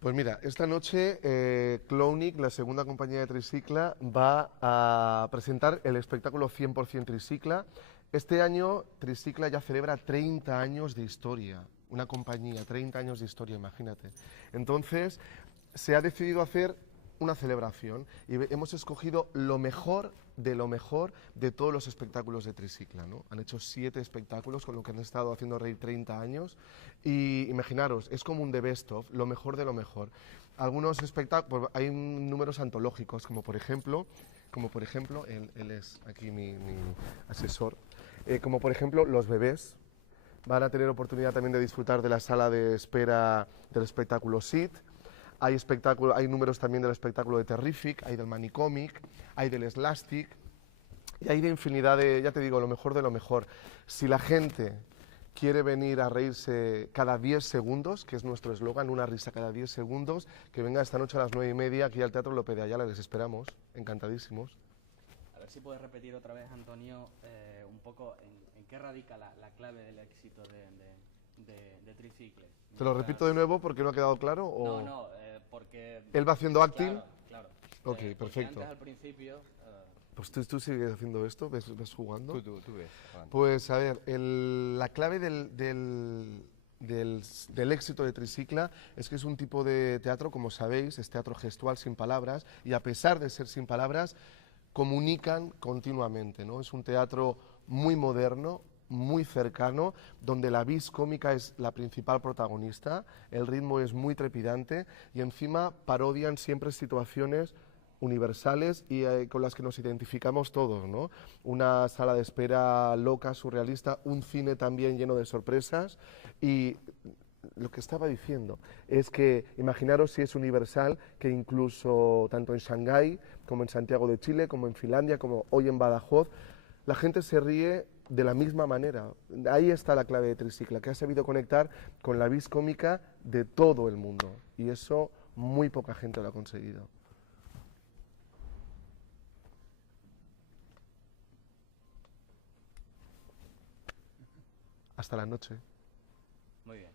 Pues mira, esta noche Clownic, la segunda compañía de Tricicla, va a presentar el espectáculo 100% Tricicla. Este año Tricicla ya celebra 30 años de historia, una compañía, 30 años de historia, imagínate. Entonces, se ha decidido hacer una celebración y hemos escogido lo mejor de todos los espectáculos de Tricicla, ¿no? Han hecho 7 espectáculos con lo que han estado haciendo reír 30 años y imaginaros, es como un The Best of, lo mejor de lo mejor. Algunos espectáculos, hay números antológicos, como por ejemplo, él es aquí mi asesor, como por ejemplo Los Bebés. Van a tener oportunidad también de disfrutar de la sala de espera del espectáculo SIT. Hay números también del espectáculo de Terrific, hay del Manicomic, hay del Slastic, y hay de infinidad de, ya te digo, lo mejor de lo mejor. Si la gente quiere venir a reírse cada 10 segundos, que es nuestro eslogan, una risa cada 10 segundos, que venga esta noche a las 9:30 aquí al Teatro Lope de Ayala, les esperamos, encantadísimos. A ver si puedes repetir otra vez, Antonio, un poco en qué radica la clave del éxito de Tricicle. ¿Te lo repito de nuevo porque no ha quedado claro? No, O... no, porque... ¿Él va haciendo acting? Claro, claro. Ok, Porque perfecto. antes, al principio... Pues tú sigues haciendo esto, ves jugando. Tú ves. Adelante. Pues a ver, la clave del éxito de Tricicla es que es un tipo de teatro, como sabéis, es teatro gestual sin palabras, y a pesar de ser sin palabras, comunican continuamente, ¿no? Es un teatro muy moderno, muy cercano, donde la vis cómica es la principal protagonista, el ritmo es muy trepidante y encima parodian siempre situaciones universales y con las que nos identificamos todos, ¿no? Una sala de espera loca, surrealista, un cine también lleno de sorpresas y lo que estaba diciendo es que imaginaros si es universal que incluso tanto en Shanghái como en Santiago de Chile, como en Finlandia, como hoy en Badajoz, la gente se ríe de la misma manera. Ahí está la clave de Tricicla, que ha sabido conectar con la vis cómica de todo el mundo y eso muy poca gente lo ha conseguido. Hasta la noche. Muy bien.